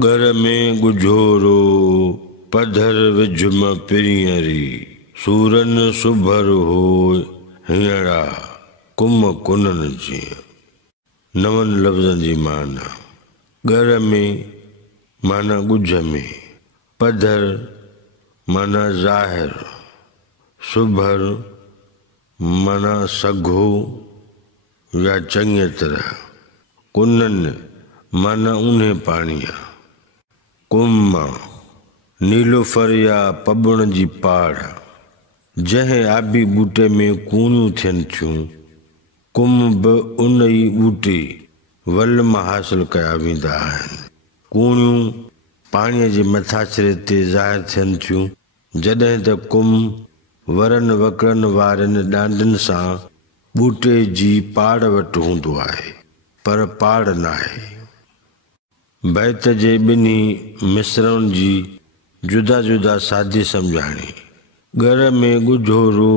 घर में गुझोरो पधर विझुम पिरियरी सूरन सुभर हो हियड़ा कुम कुनन जिया। नवन लफ्ज़न जी माना। घर में माना गुझ में, पधर माना ज़ाहिर, सुभर माना सघो या चंगी तरह, कुनन माना उन्हें पानिया, कुम नीलोफर या पबण जी पाड़, जहें आबी बूटे में कूणियूं थियन थियूं, कुम बि उन ई बूटे वल मां हासिल कया वेंदा आहिनि। कूणियूं पाणीअ जे मथाछिरे ते ज़ाहिर थियन थियूं, जॾहिं त कुम वरनि वकड़नि वारनि ॾांडनि सां बूटे जी पाड़ वटि हूंदो आहे, पर पाड़ नाहे। बैत जे ॿिन्ही मिसरनि जी जुदा जुदा सादी सम्झाणी। घर में गुझोरो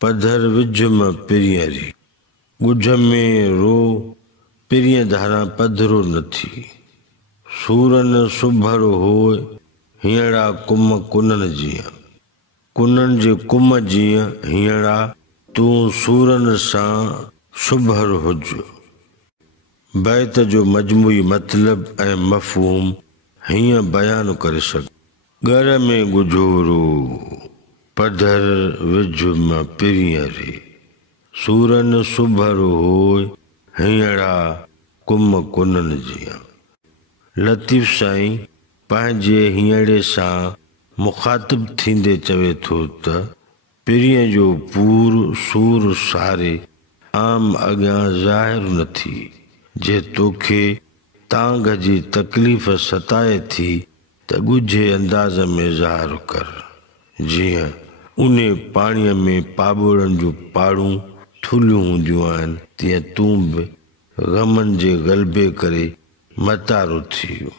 पधर विझुम पिरियरी, गुझ में रो पिरिय धारा पधरो न थी, सूरन सुभर हो हीअड़ा कुम कुनन जिया, कुनन जे कुम जिया हीअड़ा तूं सूरन सां सुभर हुज। बैत जो मजमूई मतलब ऐं मफ़हूम हीअं बयान करे सघ। घर में गुझोरो पधर विझुम पिरियरी सूरन सुभर हो हीअड़ा कुम कुनन जिया। लतीफ़ साईं पंहिंजे हीअड़े सां मुखातिब थींदे चवे थो त पिरीअ जो पूर सूर सारे आम अॻियां ज़ाहिर न थी, जे तोखे तांग जी तकलीफ़ सताए थी त ॻुझे अंदाज़ में ज़ाहिर कर। जीअं उन पाणीअ में पाॿोड़नि जूं पाड़ूं थुलियूं हूंदियूं आहिनि, तीअं तूं बि ग़मनि जे ग़लबे करे मतारो थी वियो।